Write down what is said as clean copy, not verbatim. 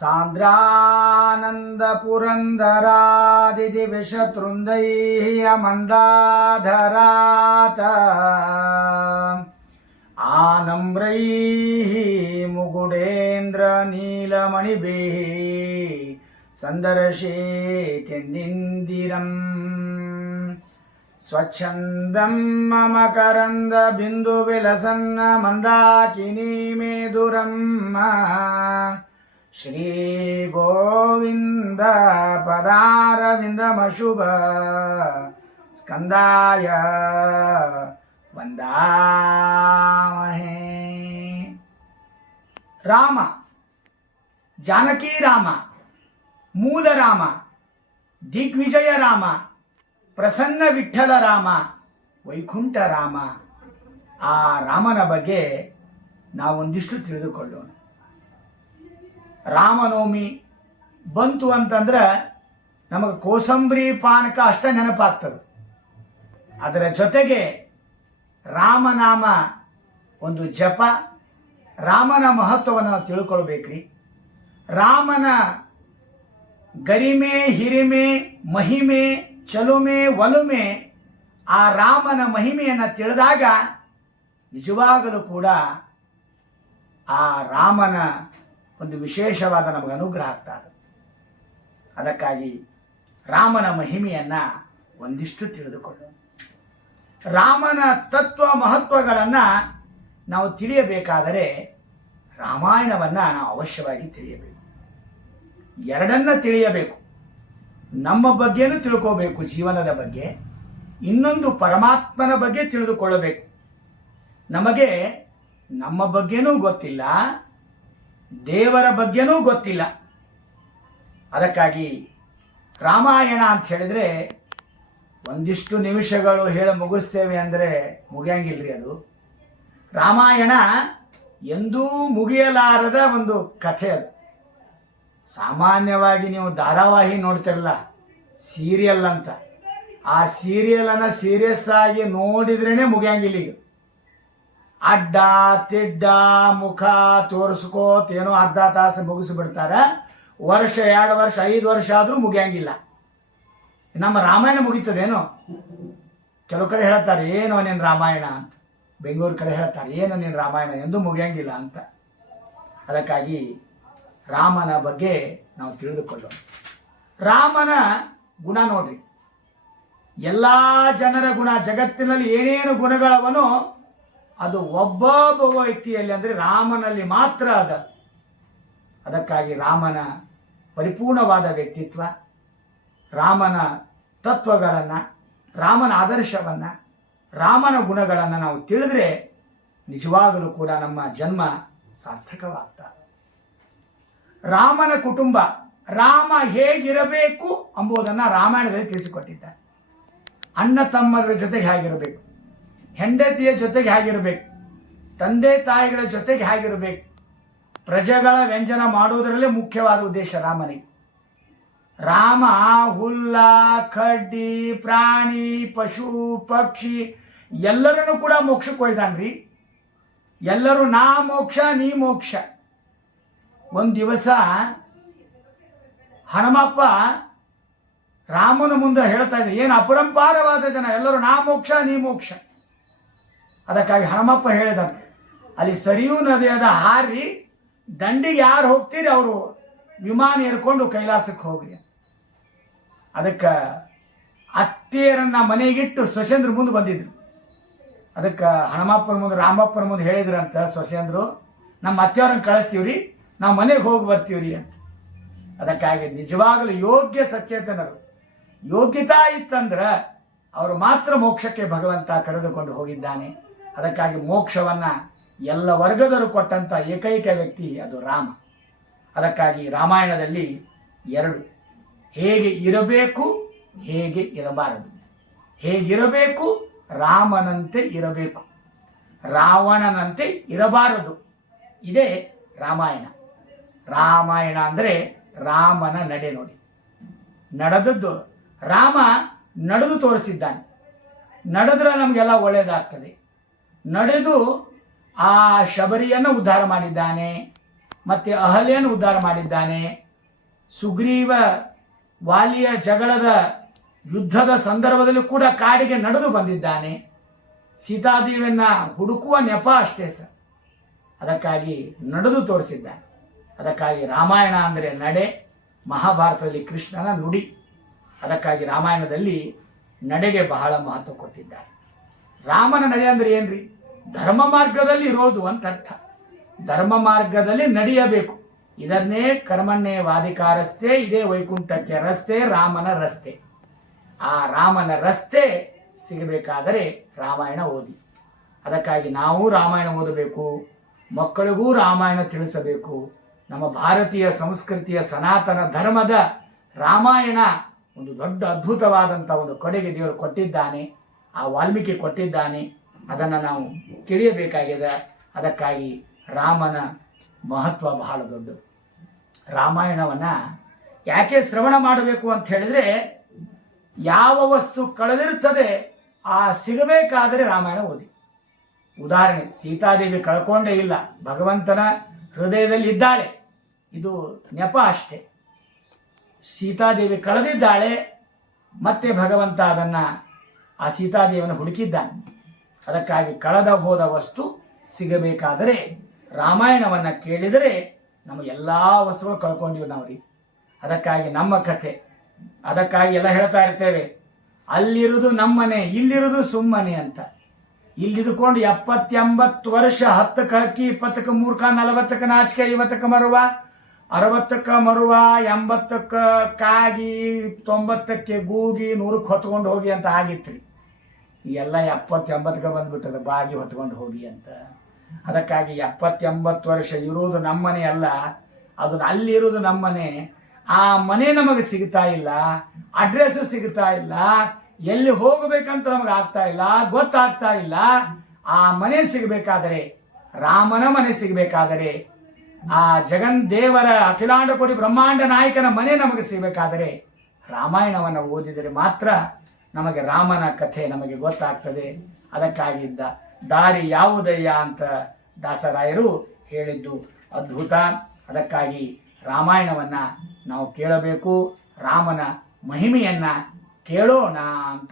ಸಾಂದ್ರಾನಂದ ಪುರಂದರಾದಿದಿ ವಿಷತೃಂದೈಃ ಮಂದಾಧರಾತ ಆನಮ್ರೈಃ ಮುಗುಡೇಂದ್ರ ನೀಲಮಣಿಭಿಃ ಸಂದರ್ಶೇತ್ಯಂದಿಂದಿರಂ ಸ್ವಚ್ಛಂದಂ ಮಕರಂದ ಬಿಂದು ವಿಲಸನ್ನ ಮಂದಾಕಿನಿ ಮೇದುರಂ ಶ್ರೀ ಗೋವಿಂದ ಪದಾರವಿಂದಮಶುಭ ಸ್ಕಂದಾಯ ವಂದಾಮಹೇ. ರಾಮ, ಜಾನಕಿ ರಾಮ, ಮೂಲ ರಾಮ, ದಿಗ್ವಿಜಯ ರಾಮ, ಪ್ರಸನ್ನ ವಿಠ್ಠಲ ರಾಮ, ವೈಕುಂಠ ರಾಮ. ಆ ರಾಮನ ಬಗ್ಗೆ ನಾವೊಂದಿಷ್ಟು ತಿಳಿದುಕೊಳ್ಳೋಣ. ರಾಮನವಮಿ ಬಂತು ಅಂತಂದ್ರೆ ನಮಗೆ ಕೋಸಂಬರಿ ಪಾನಕ ಅಷ್ಟ ನೆನಪಾಗ್ತದೆ. ಅದರ ಜೊತೆಗೆ ರಾಮನಾಮ ಒಂದು ಜಪ, ರಾಮನ ಮಹತ್ವವನ್ನು ನಾವು ತಿಳ್ಕೊಳ್ಬೇಕ್ರಿ. ರಾಮನ ಗರಿಮೆ, ಹಿರಿಮೆ, ಮಹಿಮೆ, ಚಲುಮೆ, ಒಲುಮೆ, ಆ ರಾಮನ ಮಹಿಮೆಯನ್ನು ತಿಳಿದಾಗ ನಿಜವಾಗಲೂ ಕೂಡ ಆ ರಾಮನ ಒಂದು ವಿಶೇಷವಾದ ನಮಗೆ ಅನುಗ್ರಹ ಆಗ್ತದೆ. ಅದಕ್ಕಾಗಿ ರಾಮನ ಮಹಿಮೆಯನ್ನು ಒಂದಿಷ್ಟು ತಿಳಿದುಕೊಳ್ಳೋಣ. ರಾಮನ ತತ್ವ ಮಹತ್ವಗಳನ್ನು ನಾವು ತಿಳಿಯಬೇಕಾದರೆ ರಾಮಾಯಣವನ್ನು ನಾವು ಅವಶ್ಯವಾಗಿ ತಿಳಿಯಬೇಕು. ಎರಡನ್ನ ತಿಳಿಯಬೇಕು. ನಮ್ಮ ಬಗ್ಗೆನೂ ತಿಳ್ಕೋಬೇಕು, ಜೀವನದ ಬಗ್ಗೆ. ಇನ್ನೊಂದು ಪರಮಾತ್ಮನ ಬಗ್ಗೆ ತಿಳಿದುಕೊಳ್ಳಬೇಕು. ನಮಗೆ ನಮ್ಮ ಬಗ್ಗೆನೂ ಗೊತ್ತಿಲ್ಲ, ದೇವರ ಬಗ್ಗೆನೂ ಗೊತ್ತಿಲ್ಲ. ಅದಕ್ಕಾಗಿ ರಾಮಾಯಣ ಅಂತ ಹೇಳಿದರೆ ಒಂದಿಷ್ಟು ನಿಮಿಷಗಳು ಹೇಳಿ ಮುಗಿಸ್ತೇವೆ ಅಂದರೆ ಮುಗಿಯಂಗಿಲ್ರಿ. ಅದು ರಾಮಾಯಣ ಎಂದೂ ಮುಗಿಯಲಾರದ ಒಂದು ಕಥೆ. ಅದು ಸಾಮಾನ್ಯವಾಗಿ ನೀವು ಧಾರಾವಾಹಿ ನೋಡ್ತಿರಲ್ಲ, ಸೀರಿಯಲ್ ಅಂತ, ಆ ಸೀರಿಯಲನ್ನು ಸೀರಿಯಸ್ ಆಗಿ ನೋಡಿದ್ರೇ ಮುಗಿಯಂಗಿಲ್ಲ. ಈಗ ಅಡ್ಡ ತಿಡ್ಡ ಮುಖ ತೋರಿಸ್ಕೋತೇನೋ ಅರ್ಧ ತಾಸು ಮುಗಿಸಿಬಿಡ್ತಾರೆ. ವರ್ಷ, 2 ವರ್ಷ, 5 ವರ್ಷ ಆದರೂ ಮುಗಿಯಂಗಿಲ್ಲ. ನಮ್ಮ ರಾಮಾಯಣ ಮುಗೀತದೇನೋ? ಕೆಲವು ಕಡೆ ಹೇಳ್ತಾರೆ ಏನೋ ನಿನ್ನ ರಾಮಾಯಣ ಅಂತ, ಬೆಂಗಳೂರು ಕಡೆ ಹೇಳ್ತಾರೆ ಏನೋ ನಿನ್ನ ರಾಮಾಯಣ, ಎಂದೂ ಮುಗಿಯಂಗಿಲ್ಲ ಅಂತ. ಅದಕ್ಕಾಗಿ ರಾಮನ ಬಗ್ಗೆ ನಾವು ತಿಳಿದುಕೊಳ್ಳೋಣ. ರಾಮನ ಗುಣ ನೋಡ್ರಿ, ಎಲ್ಲ ಜನರ ಗುಣ, ಜಗತ್ತಿನಲ್ಲಿ ಏನೇನು ಗುಣಗಳವನೋ ಅದು ಒಬ್ಬೊಬ್ಬ ವ್ಯಕ್ತಿಯಲ್ಲಿ ಅಂದರೆ ರಾಮನಲ್ಲಿ ಮಾತ್ರ ಅದ. ಅದಕ್ಕಾಗಿ ರಾಮನ ಪರಿಪೂರ್ಣವಾದ ವ್ಯಕ್ತಿತ್ವ, ರಾಮನ ತತ್ವಗಳನ್ನು, ರಾಮನ ಆದರ್ಶವನ್ನು, ರಾಮನ ಗುಣಗಳನ್ನು ನಾವು ತಿಳಿದ್ರೆ ನಿಜವಾಗಲೂ ಕೂಡ ನಮ್ಮ ಜನ್ಮ ಸಾರ್ಥಕವಾಗ್ತದೆ. ರಾಮನ ಕುಟುಂಬ, ರಾಮ ಹೇಗಿರಬೇಕು ಎಂಬುದನ್ನು ರಾಮಾಯಣದಲ್ಲಿ ತಿಳಿಸಿಕೊಟ್ಟಿದ್ದಾರೆ. ಅಣ್ಣ ತಮ್ಮದರ ಜೊತೆಗೆ ಹೇಗಿರಬೇಕು, ಹೆಂಡತಿಯ ಜೊತೆಗೆ ಹೇಗಿರಬೇಕು, ತಂದೆ ತಾಯಿಗಳ ಜೊತೆಗೆ ಹೇಗಿರಬೇಕು, ಪ್ರಜೆಗಳ ವ್ಯಂಜನ ಮಾಡುವುದರಲ್ಲೇ ಮುಖ್ಯವಾದ ಉದ್ದೇಶ ರಾಮನಿಗೆ. ರಾಮ ಹುಲ್ಲ, ಕಡ್ಡಿ, ಪ್ರಾಣಿ, ಪಶು, ಪಕ್ಷಿ ಎಲ್ಲರನ್ನು ಕೂಡ ಮೋಕ್ಷಕ್ಕೆ ಒಯ್ದಾನ್ರಿ. ಎಲ್ಲರೂ ನಾ ಮೋಕ್ಷ ನೀ ಮೋಕ್ಷ. ಒಂದು ದಿವಸ ಹನುಮಪ್ಪ ರಾಮನ ಮುಂದೆ ಹೇಳ್ತಾ ಇದ್ದ, ಏನು ಅಪರಂಪಾರವಾದ ಜನ, ಎಲ್ಲರೂ ನಾ ಮೋಕ್ಷ ನೀ ಮೋಕ್ಷ. ಅದಕ್ಕಾಗಿ ಹನುಮಪ್ಪ ಹೇಳಿದಂತೆ, ಅಲ್ಲಿ ಸರಿಯೂ ನದಿಯಾದ ಹಾರಿ ದಂಡಿಗೆ ಯಾರು ಹೋಗ್ತೀರಿ ಅವರು ವಿಮಾನ ಏರ್ಕೊಂಡು ಕೈಲಾಸಕ್ಕೆ ಹೋಗ್ರಿ. ಅದಕ್ಕೆ ಅತ್ತೆಯರನ್ನ ಮನೆಗಿಟ್ಟು ಸೊಸೆಂದ್ರ ಮುಂದೆ ಬಂದಿದ್ರು. ಅದಕ್ಕೆ ಹನುಮಪ್ಪನ ಮುಂದೆ, ರಾಮಪ್ಪನ ಮುಂದೆ ಹೇಳಿದ್ರಂತ ಸೊಸೆಂದ್ರು, ನಮ್ಮ ಅತ್ತೆಯವ್ರನ್ನ ಕಳಿಸ್ತೀವ್ರಿ, ನಾವು ಮನೆಗೆ ಹೋಗಿ ಬರ್ತೀವ್ರಿ ಅಂತ. ಅದಕ್ಕಾಗಿ ನಿಜವಾಗಲೂ ಯೋಗ್ಯ ಸಚೇತನರು, ಯೋಗ್ಯತಾ ಇತ್ತಂದ್ರೆ ಅವರು ಮಾತ್ರ ಮೋಕ್ಷಕ್ಕೆ ಭಗವಂತ ಕರೆದುಕೊಂಡು ಹೋಗಿದ್ದಾನೆ. ಅದಕ್ಕಾಗಿ ಮೋಕ್ಷವನ್ನು ಎಲ್ಲ ವರ್ಗದರು ಕೊಟ್ಟಂಥ ಏಕೈಕ ವ್ಯಕ್ತಿ ಅದು ರಾಮ. ಅದಕ್ಕಾಗಿ ರಾಮಾಯಣದಲ್ಲಿ 2, ಹೇಗೆ ಇರಬೇಕು, ಹೇಗೆ ಇರಬಾರದು. ಹೇಗಿರಬೇಕು, ರಾಮನಂತೆ ಇರಬೇಕು, ರಾವಣನಂತೆ ಇರಬಾರದು. ಇದೇ ರಾಮಾಯಣ. ರಾಮಾಯಣ ಅಂದರೆ ರಾಮನ ನಡೆ ನೋಡಿ. ನಡೆದದ್ದು ರಾಮ ನಡೆದು ತೋರಿಸಿದ್ದಾನೆ. ನಡೆದ್ರೆ ನಮಗೆಲ್ಲ ಒಳ್ಳೆಯದಾಗ್ತದೆ. ನಡೆದು ಆ ಶಬರಿಯನ್ನು ಉದ್ಧಾರ ಮಾಡಿದ್ದಾನೆ. ಮತ್ತು ಅಹಲ್ಯನ ಉದ್ಧಾರ ಮಾಡಿದ್ದಾನೆ. ಸುಗ್ರೀವ ವಾಲಿಯ ಜಗಳದ ಯುದ್ಧದ ಸಂದರ್ಭದಲ್ಲೂ ಕೂಡ ಕಾಡಿಗೆ ನಡೆದು ಬಂದಿದ್ದಾನೆ. ಸೀತಾದೇವಿಯನ್ನ ಹುಡುಕುವ ನೆಪ ಅಷ್ಟೇ ಸರ್. ಅದಕ್ಕಾಗಿ ನಡೆದು ತೋರಿಸಿದ್ದಾನೆ. ಅದಕ್ಕಾಗಿ ರಾಮಾಯಣ ಅಂದರೆ ನಡೆ, ಮಹಾಭಾರತದಲ್ಲಿ ಕೃಷ್ಣನ ನುಡಿ. ಅದಕ್ಕಾಗಿ ರಾಮಾಯಣದಲ್ಲಿ ನಡೆಗೆ ಬಹಳ ಮಹತ್ವ ಕೊಟ್ಟಿದ್ದಾರೆ. ರಾಮನ ನಡೆ ಅಂದರೆ ಏನ್ರಿ? ಧರ್ಮ ಮಾರ್ಗದಲ್ಲಿ ಇರೋದು ಅಂತ ಅರ್ಥ. ಧರ್ಮ ಮಾರ್ಗದಲ್ಲಿ ನಡೆಯಬೇಕು. ಇದನ್ನೇ ಕರ್ಮಣ್ಣೆ ವಾದಿಕಾರಸ್ತೆ, ಇದೇ ವೈಕುಂಠಕ್ಕೆ ರಸ್ತೆ, ರಾಮನ ರಸ್ತೆ. ಆ ರಾಮನ ರಸ್ತೆ ಸಿಗಬೇಕಾದರೆ ರಾಮಾಯಣ ಓದಿ. ಅದಕ್ಕಾಗಿ ನಾವು ರಾಮಾಯಣ ಓದಬೇಕು, ಮಕ್ಕಳಿಗೂ ರಾಮಾಯಣ ತಿಳಿಸಬೇಕು. ನಮ್ಮ ಭಾರತೀಯ ಸಂಸ್ಕೃತಿಯ ಸನಾತನ ಧರ್ಮದ ರಾಮಾಯಣ ಒಂದು ದೊಡ್ಡ ಅದ್ಭುತವಾದಂಥ ಒಂದು ಕೊಡುಗೆ ದೇವರು ಕೊಟ್ಟಿದ್ದಾನೆ. ಆ ವಾಲ್ಮೀಕಿ ಕೊಟ್ಟಿದ್ದಾನೆ. ಅದನ್ನು ನಾವು ತಿಳಿಯಬೇಕಾಗಿದೆ. ಅದಕ್ಕಾಗಿ ರಾಮನ ಮಹತ್ವ ಬಹಳ ದೊಡ್ಡದು. ರಾಮಾಯಣವನ್ನು ಯಾಕೆ ಶ್ರವಣ ಮಾಡಬೇಕು ಅಂತ ಹೇಳಿದರೆ, ಯಾವ ವಸ್ತು ಕಳೆದಿರ್ತದೆ ಆ ಸಿಗಬೇಕಾದರೆ ರಾಮಾಯಣ ಓದಿ. ಉದಾಹರಣೆ, ಸೀತಾದೇವಿ ಕಳ್ಕೊಂಡೇ ಇಲ್ಲ, ಭಗವಂತನ ಹೃದಯದಲ್ಲಿ ಇದ್ದಾಳೆ. ಇದು ನೆಪ ಅಷ್ಟೇ. ಸೀತಾದೇವಿ ಕಳೆದಿದ್ದಾಳೆ, ಮತ್ತೆ ಭಗವಂತ ಅದನ್ನು ಆ ಸೀತಾದೇವಿಯನ್ನು ಹುಡುಕಿದ್ದಾನೆ. ಅದಕ್ಕಾಗಿ ಕಳೆದ ಹೋದ ವಸ್ತು ಸಿಗಬೇಕಾದರೆ ರಾಮಾಯಣವನ್ನು ಕೇಳಿದರೆ ನಮ್ಮ ಎಲ್ಲ ವಸ್ತುಗಳು ಕಳ್ಕೊಂಡಿವಿ ನಾವು ರೀ. ಅದಕ್ಕಾಗಿ ನಮ್ಮ ಕಥೆ, ಅದಕ್ಕಾಗಿ ಎಲ್ಲ ಹೇಳ್ತಾ ಇರ್ತೇವೆ, ಅಲ್ಲಿರುವುದು ನಮ್ಮನೆ, ಇಲ್ಲಿರುವುದು ಸುಮ್ಮನೆ ಅಂತ. ಇಲ್ಲಿದ್ದುಕೊಂಡು 70-80 ವರ್ಷ 10ಕ್ಕೆ ಹಕ್ಕಿ, 20ಕ್ಕೆ ಮೂರ್ಖ, 40ಕ್ಕೆ ನಾಚಿಕೆ, 50ಕ್ಕೆ ಮರುವ, 60ಕ್ಕೆ ಮರುವ, 80ಕ್ಕೆ ಕಾಗಿ, 90ಕ್ಕೆ ಗೂಗಿ, 100ಕ್ಕೆ ಹೊತ್ಕೊಂಡು ಹೋಗಿ ಅಂತ ಆಗಿತ್ತು ರೀ. ಎಲ್ಲ 70-80ಕ್ಕೆ ಬಂದ್ಬಿಟ್ಟದ ಬಾಗಿ ಹೊತ್ಕೊಂಡು ಹೋಗಿ ಅಂತ. ಅದಕ್ಕಾಗಿ 70-80 ವರ್ಷ ಇರುವುದು ನಮ್ಮನೆ ಅಲ್ಲ, ಅದು ಅಲ್ಲಿರುವುದು ನಮ್ಮನೆ. ಆ ಮನೆ ನಮಗೆ ಸಿಗ್ತಾ ಇಲ್ಲ, ಅಡ್ರೆಸ್ ಸಿಗ್ತಾ ಇಲ್ಲ, ಎಲ್ಲಿ ಹೋಗಬೇಕಂತ ನಮಗೆ ಆಗ್ತಾ ಇಲ್ಲ, ಗೊತ್ತಾಗ್ತಾ ಇಲ್ಲ. ಆ ಮನೆ ಸಿಗಬೇಕಾದರೆ, ರಾಮನ ಮನೆ ಸಿಗಬೇಕಾದರೆ, ಆ ಜಗನ್ ದೇವರ ಅಖಿಲಾಂಡ ಕೋಟಿ ಬ್ರಹ್ಮಾಂಡ ನಾಯಕನ ಮನೆ ನಮಗೆ ಸಿಗಬೇಕಾದರೆ ರಾಮಾಯಣವನ್ನು ಓದಿದರೆ ಮಾತ್ರ ನಮಗೆ ರಾಮನ ಕಥೆ ನಮಗೆ ಗೊತ್ತಾಗ್ತದೆ. ಅದಕ್ಕಾಗಿದ್ದ ದಾರಿ ಯಾವುದಯ್ಯ ಅಂತ ದಾಸರಾಯರು ಹೇಳಿದ್ದು ಅದ್ಭುತ. ಅದಕ್ಕಾಗಿ ರಾಮಾಯಣವನ್ನು ನಾವು ಕೇಳಬೇಕು, ರಾಮನ ಮಹಿಮೆಯನ್ನು ಕೇಳೋಣ ಅಂತ